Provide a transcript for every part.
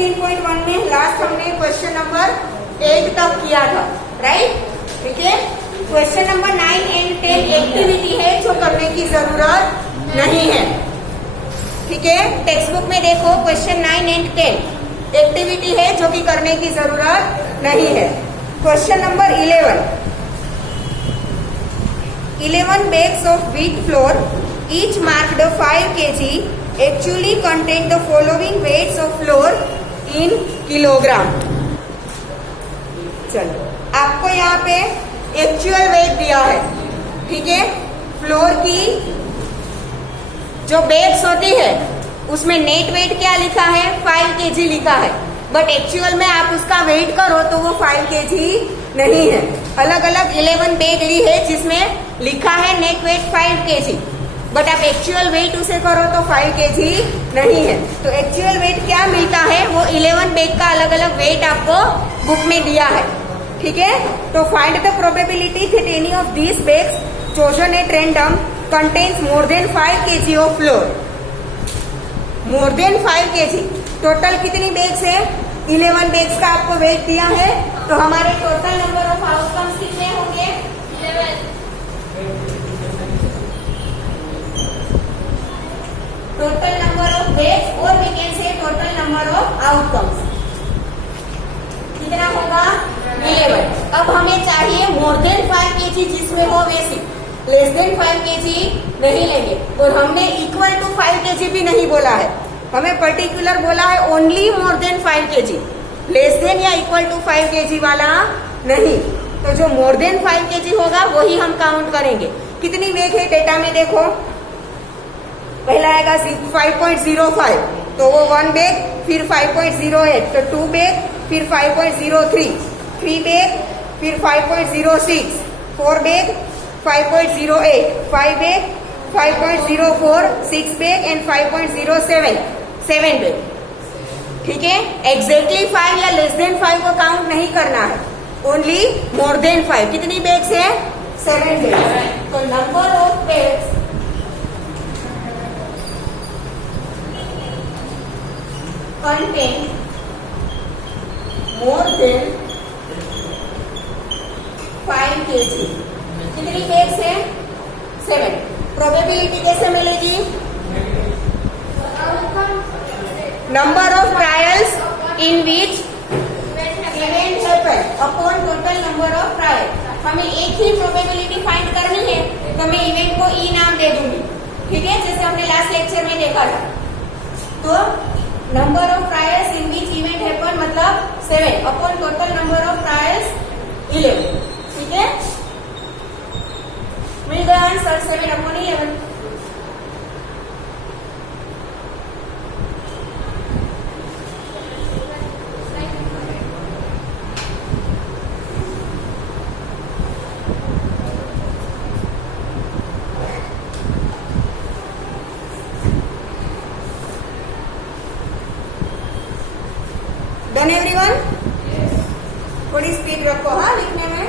15.1 में लास्ट हमने question number 8 तक किया था, राइट? ठीक है, क्वेश्चन नंबर 9 एंड 10 एक्टिविटी है जो करने की जरूरत नहीं है। ठीक है, टेक्स्ट बुक में देखो क्वेश्चन 9 एंड 10 एक्टिविटी है जो कि करने की जरूरत नहीं है। Question number 11 bags of wheat flour, each marked 5 kg, actually contain the following weights of flour in kilogram। चलो, आपको यहाँ पे एक्चुअल वेट दिया है, ठीक है? फ्लोर की जो बेग्स होती है उसमें नेट वेट क्या लिखा है? 5 kg लिखा है, बट एक्चुअल में आप उसका वेट करो तो वो 5 kg नहीं है। अलग अलग 11 बैग ली है जिसमें लिखा है नेट वेट 5 kg, बट आप एक्चुअल वेट उसे करो तो 5 kg नहीं है। तो एक्चुअल वेट क्या मिलता है? वो 11 बैग का अलग अलग वेट आपको बुक में दिया है, ठीक है? तो find the probability that any of these bags chosen at random contains more than 5 kg of floor. More than 5 kg, total कितनी बैग्स है? 11 बैग्स का आपको वेट दिया है, तो हमारे टोटल नंबर ऑफ आउटकम्स कितने होंगे? 11। टोटल नंबर ऑफ बैग्स और we can say total number of outcomes कितना होगा? 11। अब हमें चाहिए मोर देन 5 kg जिसमें हो वैसी, लेस देन 5 kg नहीं लेंगे, और हमने इक्वल टू 5 kg भी नहीं बोला है, हमें पर्टिकुलर बोला है only more than 5 kg, less than या इक्वल टू 5 kg वाला नहीं। तो जो मोर देन 5 kg होगा वही हम काउंट करेंगे। कितनी बैग है डेटा में देखो, पहला आएगा 5.05, तो वो 1 बैग, फिर 5.08, तो 2 बैग, फिर 5.03, 3 बैग, फिर 5.06, 4 bag, 5.08, 5 bag, 5.04, 6 bag and 5.07, 7 bag. ठीक है, एग्जैक्टली 5 या लेस देन 5 को काउंट नहीं करना है, ओनली मोर देन 5। कितनी बैग्स है? 7 बैग्स। तो number of bags contain more than 5 kg। कितनी बैग्स है? 7। प्रोबेबिलिटी कैसे मिलेगी? Number of trials in which event happen upon total number of trial. हमें एक ही प्रोबेबिलिटी फाइंड करनी है, तो मैं इवेंट को ई नाम दे दूंगी, ठीक है? जैसे हमने लास्ट लेक्चर में देखा था। तो number of trials in which event happen मतलब 7 upon total number of trials 11, ठीक है? मिल गया आंसर 7 अपॉन 11। Done everyone? थोड़ी स्पीड रखो हाँ लिखने में।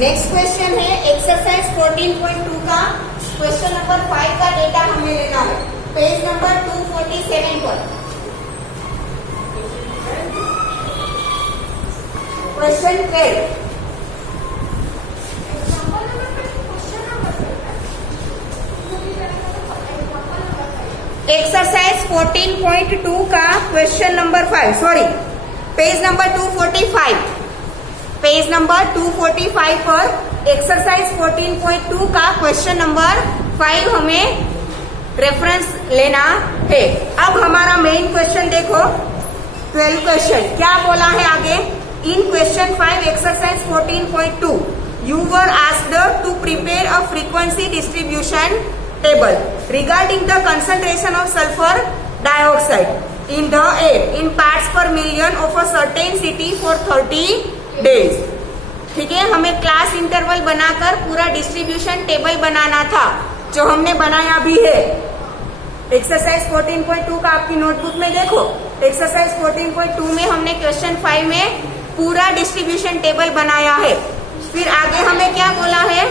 नेक्स्ट क्वेश्चन है एक्सरसाइज 14.2 का क्वेश्चन नंबर 5 का डेटा हमें लेना है, पेज नंबर 247 पर। क्वेश्चन 12। एक्सरसाइज 14.2 का question number 5, sorry page number 245, page number 245 पर एक्सरसाइज 14.2 का क्वेश्चन नंबर 5 हमें रेफरेंस लेना है। अब हमारा मेन क्वेश्चन देखो, 12 क्वेश्चन क्या बोला है आगे। इन question 5 exercise 14.2 you were asked to prepare a frequency distribution table regarding the concentration of sulfur dioxide in the air in parts per million of a certain city for 30 days। ठीक है, हमें class interval बनाकर पूरा distribution table बनाना था, जो हमने बनाया भी है। एक्सरसाइज 14.2 का आपकी नोटबुक में देखो, एक्सरसाइज 14.2 में हमने क्वेश्चन 5 में पूरा डिस्ट्रीब्यूशन टेबल बनाया है। फिर आगे हमें क्या बोला है,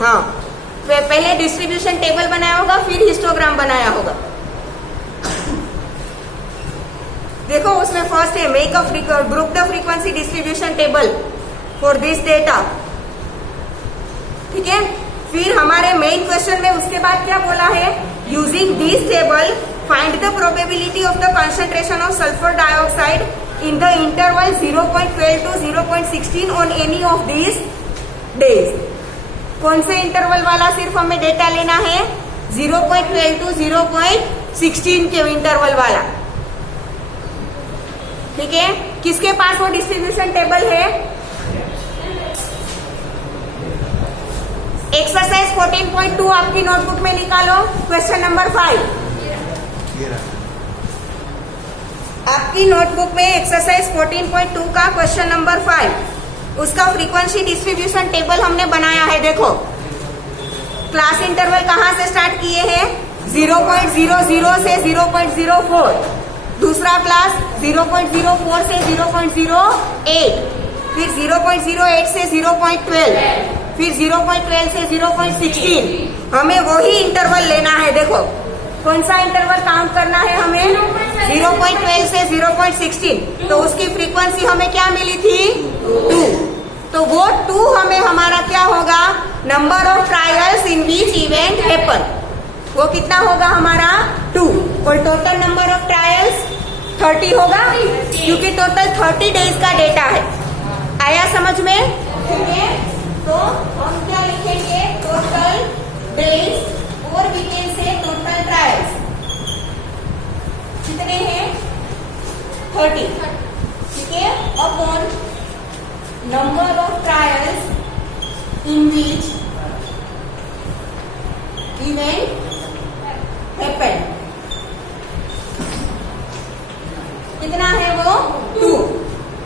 हाँ पहले डिस्ट्रीब्यूशन टेबल बनाया होगा, फिर हिस्टोग्राम बनाया होगा। देखो उसमें फर्स्ट है make a group the frequency distribution table for this data. ठीक है, फिर हमारे मेन क्वेश्चन में उसके बाद क्या बोला है, using this table find the probability of the concentration of sulphur dioxide in the interval 0.12 to 0.16 on any of these days। कौन से इंटरवल वाला सिर्फ हमें डेटा लेना है, 0.12 to 0.16 के इंटरवल वाला। ठीक है, किसके पास वो डिस्ट्रीब्यूशन टेबल है। एक्सरसाइज 14.2 आपकी नोटबुक में निकालो, क्वेश्चन नंबर 5। आपकी नोटबुक में एक्सरसाइज 14.2 का क्वेश्चन नंबर 5, उसका फ्रीक्वेंसी डिस्ट्रीब्यूशन टेबल हमने बनाया है। देखो क्लास इंटरवल कहाँ से स्टार्ट किए हैं, 0.00 से 0.04, दूसरा क्लास 0.04 से 0.08, फिर 0.08 से 0.12, फिर 0.12 से 0.16। हमें वही इंटरवल लेना है। देखो कौन सा इंटरवल काउंट करना है हमें, 0.12 से 0.16। तो उसकी फ्रीक्वेंसी हमें क्या मिली थी, 2। तो वो 2 हमें हमारा क्या होगा, number of trials in which event happen, वो कितना होगा हमारा 2। और टोटल नंबर ऑफ ट्रायल्स 30 होगा, क्योंकि टोटल 30 डेज का डेटा है। आया समझ में। ठीक है, तो हम क्या लिखेंगे, टोटल डेज और we can say total trials कितने हैं, 30। ठीक है, upon number of trials in which event happened, कितना है वो 2।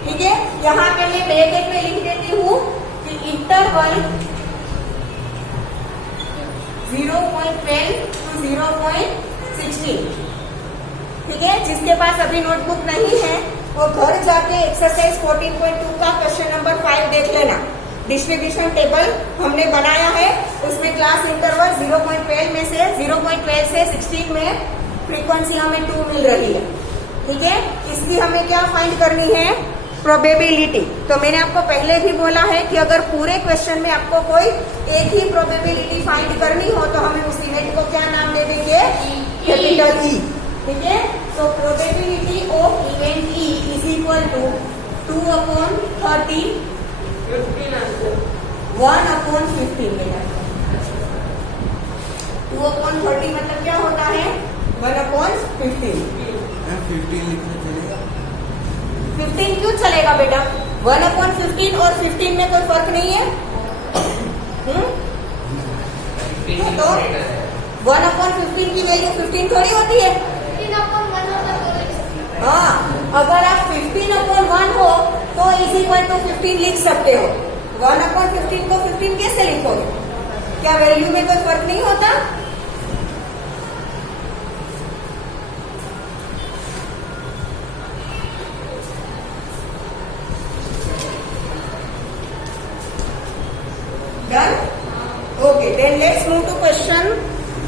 ठीक है, यहाँ पे मैं ब्रैकेट में लिख देती हूँ कि इंटरवल 0.12 to 0.16। ठीक है, जिसके पास अभी नोटबुक नहीं है वो घर जाके एक्सरसाइज 14.2 का क्वेश्चन नंबर 5 देख लेना। डिस्ट्रीब्यूशन टेबल हमने बनाया है, उसमें क्लास इंटरवल 0.12 में से 0.12 से 16 में फ्रीक्वेंसी हमें 2 मिल रही है। ठीक है, इसकी हमें क्या फाइंड करनी है, प्रोबेबिलिटी। तो मैंने आपको पहले भी बोला है कि अगर पूरे क्वेश्चन में आपको कोई एक ही प्रोबेबिलिटी फाइंड करनी हो तो हमें उस इवेंट को क्या नाम दे देंगे, कैपिटल ई। ठीक है, तो probability of event E is equal to 2/30, 1/15 बेटा। 2/30 मतलब क्या होता है, 1/15। 15 क्यों चलेगा बेटा, 1/15 और 15 में कोई फर्क नहीं है। तो 1/15 की वैल्यू 15 थोड़ी होती है। हाँ, अगर आप 15/1 हो तो इज इक्वल टू 15 लिख सकते हो। 1/15 को 15 कैसे लिखोगे, क्या वैल्यू में कोई फर्क नहीं होता। Done? Okay, then let's move to question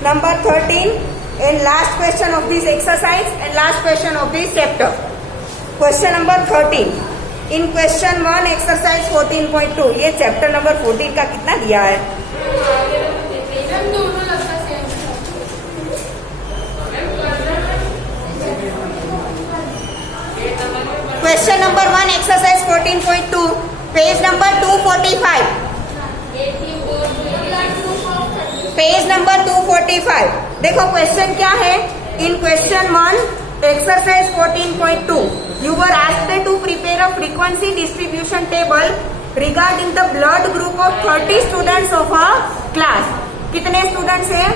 number 13 and last question of this exercise and last question of this chapter. Question number 13. In question 1 exercise 14.2, ये chapter number 14 का कितना दिया है? Exercise 14.2 page number 245, page number 245। देखो question क्या है। इन question 1 exercise 14.2 you were asked to prepare a frequency distribution table regarding the blood group of 30 students of a class. कितने स्टूडेंट्स हैं?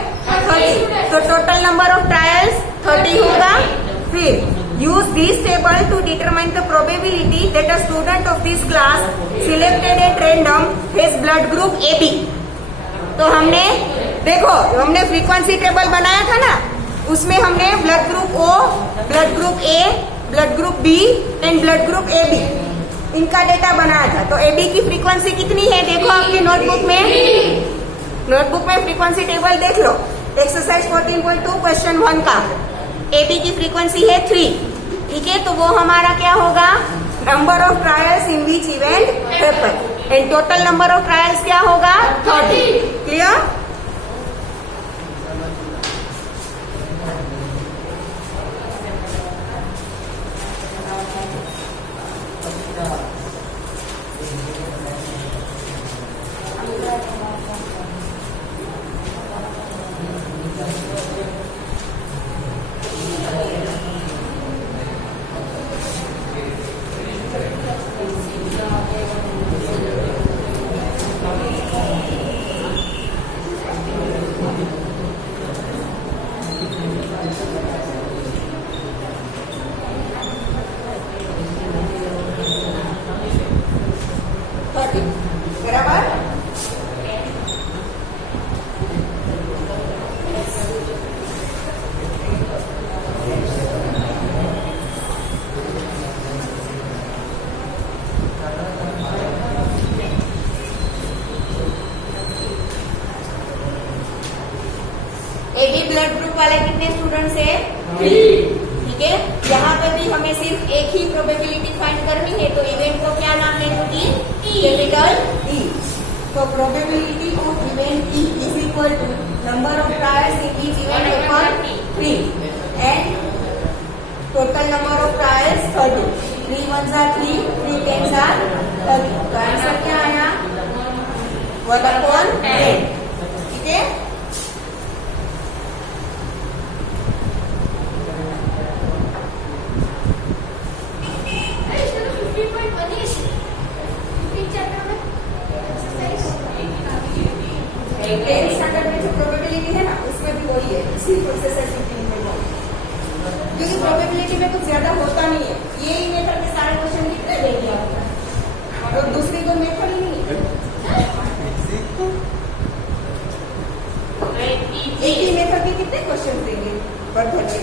30। तो टोटल नंबर ऑफ ट्रायल्स 30 होगा। फिर use this table to determine the probability that a student of this class selected at random his blood group AB। तो हमने देखो हमने frequency table बनाया था ना, उसमें हमने blood group O, blood group A, blood group B and blood group AB इनका डेटा बनाया था। तो AB की फ्रीक्वेंसी कितनी है? देखो आपकी नोटबुक में फ्रीक्वेंसी टेबल देख लो। एक्सरसाइज 14.2 क्वेश्चन 1 का AB की फ्रीक्वेंसी है 3। ठीक है, तो वो हमारा क्या होगा? Number of trials in which event happen and total number of trials क्या होगा? 30। क्लियर? बराबर। AB ब्लड ग्रुप वाले कितने स्टूडेंट्स है? 3। ठीक है, यहाँ पे भी हमें सिर्फ एक ही प्रोबेबिलिटी फाइंड करनी है। तो इवेंट को क्या नाम देनी होगी? Capital E। तो probability of event E is equal to number of trials in each event happen 3 and total number of trials 30। 3 1s are 3, 3 10s are 30। तो आंसर क्या आया? 1/10। ठीक है, टेंथ स्टैंडर्ड में जो प्रोबेबिलिटी है ना, उसमें भी वही है, इसी प्रोसेस है। क्योंकि प्रोबेबिलिटी में कुछ ज्यादा होता नहीं है। ये ही मेथड के सारे क्वेश्चन कितने देंगे आपको, और दूसरी कोई मेथड ही नहीं है। एक ही मेथड के कितने क्वेश्चन देंगे पर घंटे?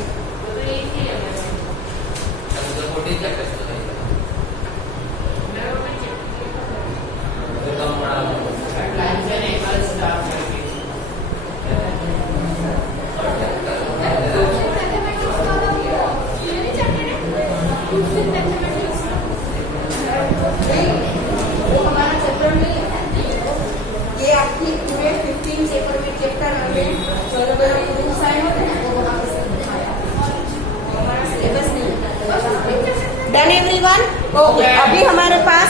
वो हमारा चैप्टर नहीं है, ये आपकी पूरे 15 चैप्टर में चैप्टर अलग साइन होते हैं, वो वहाँ पे हमारा सिलेबस नहीं है। Done everyone? ओके, अभी हमारे पास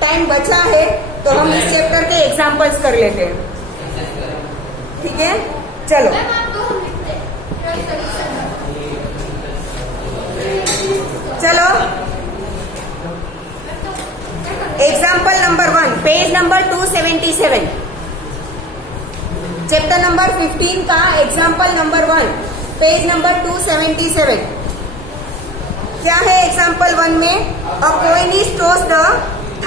टाइम बचा है तो हम इस चैप्टर के एग्जांपल्स कर लेते हैं। ठीक है, चलो चलो example number 1 page number 277 chapter number 15 का एग्जाम्पल नंबर 1 पेज नंबर 277। क्या है एग्जाम्पल 1 में? अ coin is tossed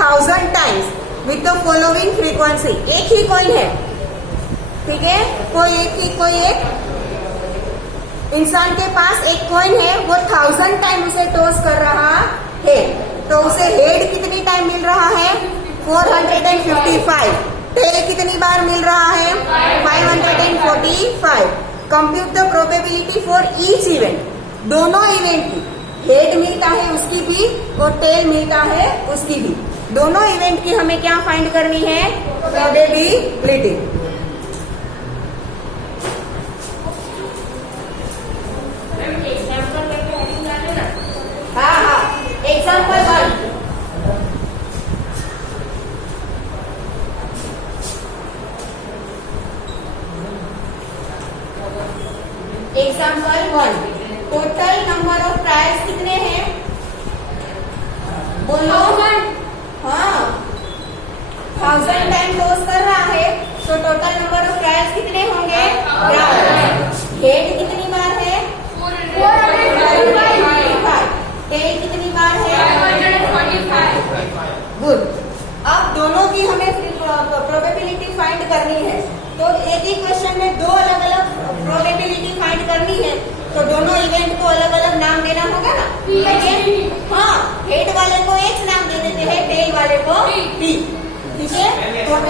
1000 times with the following frequency. एक ही कॉइन है, ठीक है, कोई एक इंसान के पास एक कॉइन है, वो 1000 टाइम उसे टॉस कर रहा है, तो उसे हेड कितनी टाइम मिल रहा है? 455। टेल कितनी बार मिल रहा है? 545। Compute the probability for each event. दोनों इवेंट की हेड मिलता है उसकी भी और टेल मिलता है उसकी भी। दोनों इवेंट की हमें क्या फाइंड करनी है? प्रोबेबिलिटी। हाँ, example 1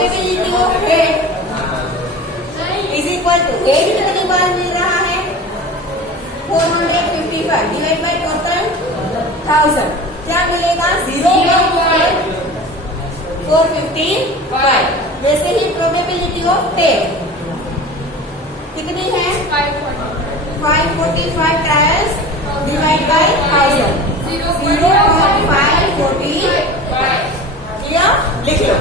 probability of head is equal to head कितनी बार मिल रहा है 455 डिवाइड बाय टोटल 1000 क्या मिलेगा 0.455। वैसे ही प्रोबेबिलिटी ऑफ टेल कितनी है 545 ट्रायल्स डिवाइड बाय 1000 0.545 लिख लो।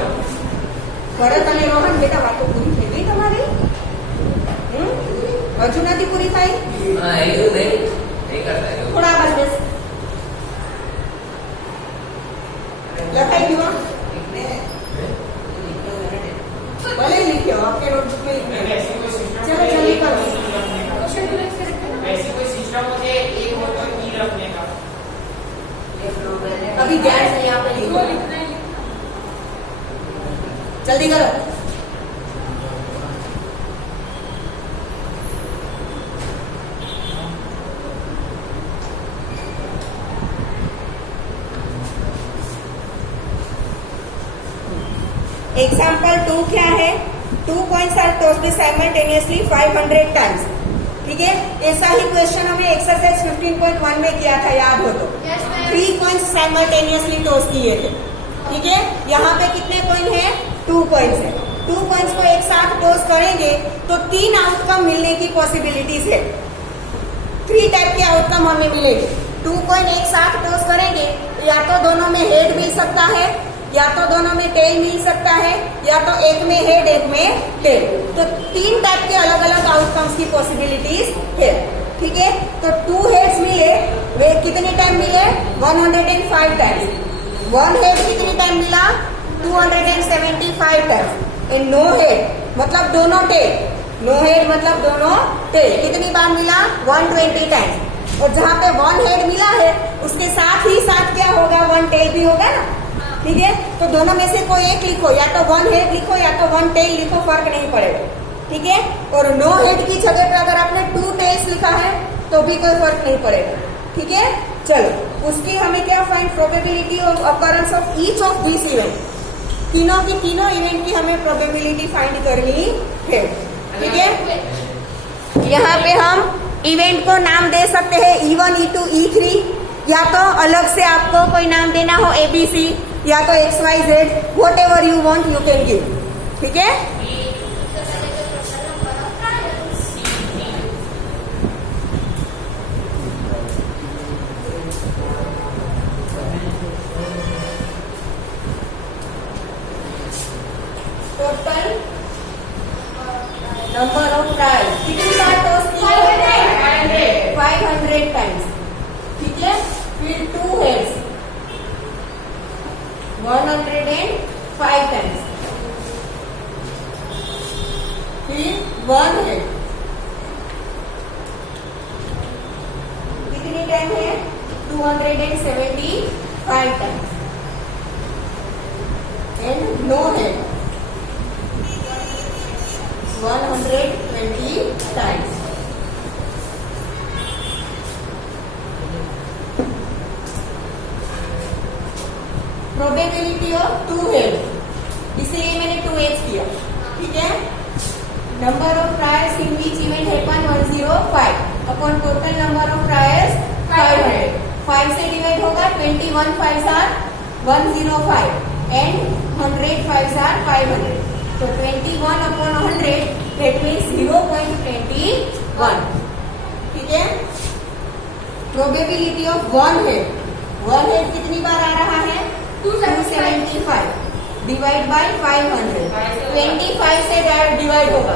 ભરત અને રોહન બેટા વાતો પૂરી થઈ ગઈ તમારી હજુ નથી પૂરી થઈ થોડા બસ બસ લખાઈ ગયું ભલે लिखो आपके नोटबुक में लिखना चलो जल्दी करो ऐसी कोई सिस्टम होती है एक हो तो ई रखने का अभी ध्यान से यहाँ पे लिखो जल्दी करो एग्जाम्पल 2 क्या है 2 coins are tossed simultaneously 500 times। ठीक है ऐसा ही क्वेश्चन हमें एक्सरसाइज 15.1 में किया था याद हो तो 3 coins साइमल्टेनियसली टॉस किए थे। ठीक है यहाँ पे कितने कॉइन है 2 coins है 2 coins को एक साथ टॉस करेंगे तो 3 आउटकम मिलने की पॉसिबिलिटीज है 3 टाइप के आउटकम हमें मिलेंगे 2 coin एक साथ टॉस करेंगे या तो दोनों में हेड मिल सकता है या तो दोनों में टेल मिल सकता है या तो एक में हेड एक में टेल तो 3 टाइप के अलग अलग आउटकम्स की पॉसिबिलिटीज है। ठीक है तो 2 हेड्स मिले वे कितने टाइम मिले 105 टाइम्स 1 हेड कितने टाइम मिला 275 टाइम्स एंड नो हेड मतलब दोनों टेल नो हेड मतलब दोनों टेल कितनी बार मिला 120 टाइम्स और जहाँ पे 1 हेड मिला है उसके साथ ही साथ क्या होगा 1 टेल भी होगा ना। ठीक है तो दोनों में से कोई एक लिखो या तो 1 हेड लिखो या तो 1 टेल लिखो फर्क नहीं पड़ेगा। ठीक है और नो हेड की जगह पे अगर आपने 2 टेल्स लिखा है तो भी कोई फर्क नहीं पड़ेगा। ठीक है चलो उसकी हमें क्या find probability of occurrence of each of this event तीनों की तीनों इवेंट की हमें प्रोबेबिलिटी फाइंड करनी है। ठीक है यहाँ पे हम इवेंट को नाम दे सकते हैं E1 E2 E3 या तो अलग से आपको कोई नाम देना हो ABC या तो XYZ what ever you want you can give. ठीक है टोटल नंबर ऑफ ट्रायल्स कितनी बार टॉस किए 500 टाइम्स। ठीक है फिर 2 हेड्स 105 टाइम्स फिर 1 हेड कितनी टाइम है 275 times and no head 120 times. Probability of 2 head इसलिए मैंने 2 हेड्स किया। ठीक है number of trials in which event happen 105 upon total number of trials 500 5 से डिवाइड होगा 21 5s are 105 and 100 5s are 500 तो 21 अपॉन 100 दैट मीन्स 0.21। ठीक है प्रोबेबिलिटी ऑफ 1 हेड कितनी बार आ रहा है 275 डिवाइड बाय 500 25 से डिवाइड होगा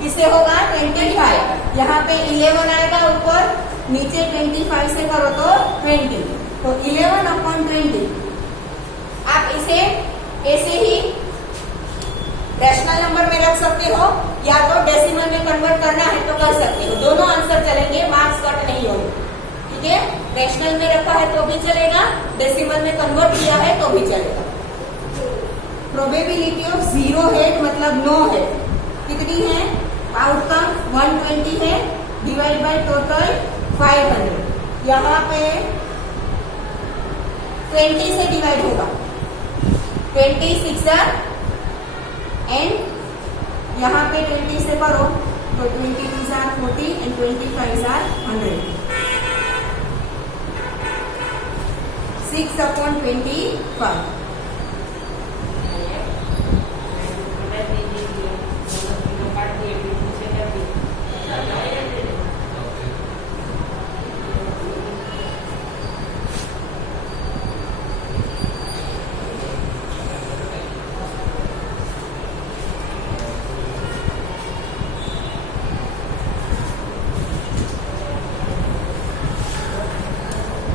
किससे होगा 25 यहाँ पे 11 आएगा ऊपर नीचे 25 से करो तो 20 तो 11 अपॉन 20 आप इसे ऐसे ही रैशनल नंबर में रख सकते हो या तो डेसिमल में कन्वर्ट करना है तो कर सकते हो दोनों आंसर चलेंगे मार्क्स कट नहीं होंगे। ठीक है रैशनल में रखा है तो भी चलेगा डेसिमल में कन्वर्ट किया है तो भी चलेगा। प्रोबेबिलिटी ऑफ 0 हेड मतलब नो हेड कितनी है आउटकम 120 है डिवाइड बाय टोटल 500 यहाँ पे 20 से डिवाइड होगा 26 एंड यहाँ पे 20 से करो तो 22 आर 40 एंड 25 आर 100. 6/25.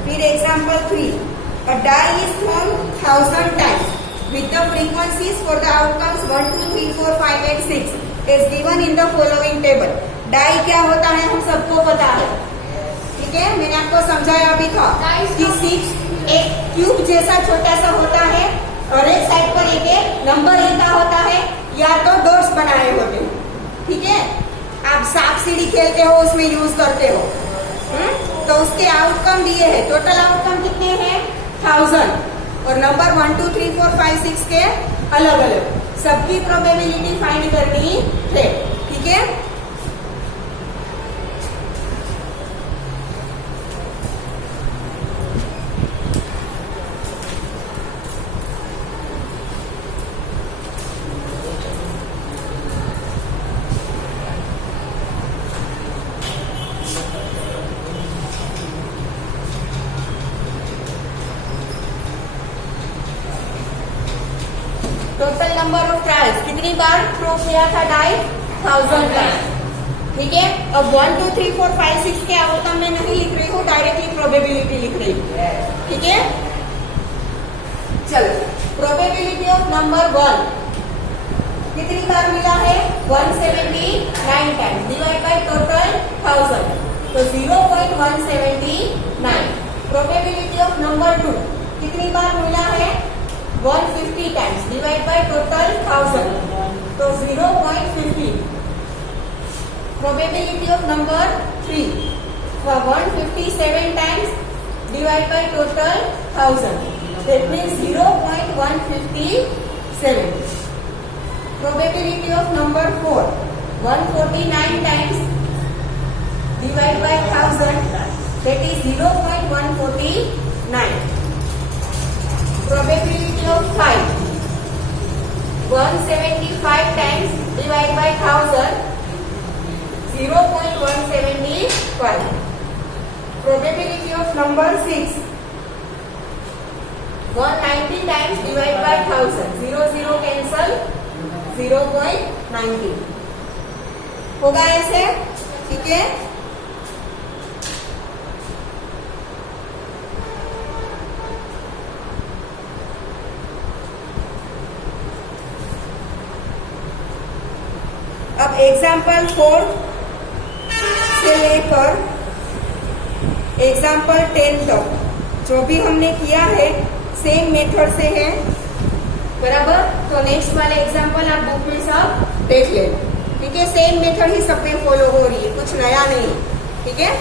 फिर example 3. A die is thrown 1000 times with the frequencies for the outcomes 1, 2, 3, 4, 5, 8, 6 is given in the following table. Die क्या होता है हम सबको पता है, ठीक है. मैंने आपको समझाया भी था कि 6 एक क्यूब जैसा छोटा सा होता है और एक साइड पर एक नंबर लिखा होता है या तो डॉट्स बनाए होते हैं, ठीक है. आप सांप सीढ़ी खेलते हो उसमें यूज करते हो. तो उसके आउटकम दिए है. टोटल आउटकम कितने हैं 1000 और नंबर 1, 2, 3, 4, 5, 6 के अलग अलग. सबकी प्रोबेबिलिटी फाइंड करनी है, ठीक है. टोटल नंबर ऑफ ट्रायल्स कितनी बार थ्रो किया था डाई 1000 टाइम, ठीक है. अब 1, 2, 3, 4, 5, 6 के आउटकम में नहीं लिख रही हूँ, डायरेक्टली प्रोबेबिलिटी लिख रही हूँ, ठीक है. चलो प्रोबेबिलिटी ऑफ नंबर 1 कितनी बार मिला है 179 टाइम्स डिवाइड बाय टोटल 1000 तो 0.179. प्रोबेबिलिटी ऑफ नंबर 2 कितनी बार मिला है 150 टाइम्स डिवाइड बाय टोटल 1000 तो 0.50. Probability of number 3 157 times divide by total 1000 that means 0.157. Probability of number 4 149 times divide by 1000 that is 0.149. Probability of 5 175 times divide by 1000 0.175. Probability of number 6 190 times divide by 1000 0 cancel 0.90. होगा ऐसे, ठीक है. अब example 4 से लेकर example 10 तक जो भी हमने किया है सेम मेथड से है, बराबर. तो नेक्स्ट वाले एग्जाम्पल आप बुक में सब देख लें, ठीक है. सेम मेथड ही सब में फॉलो हो रही है, कुछ नया नहीं, ठीक है.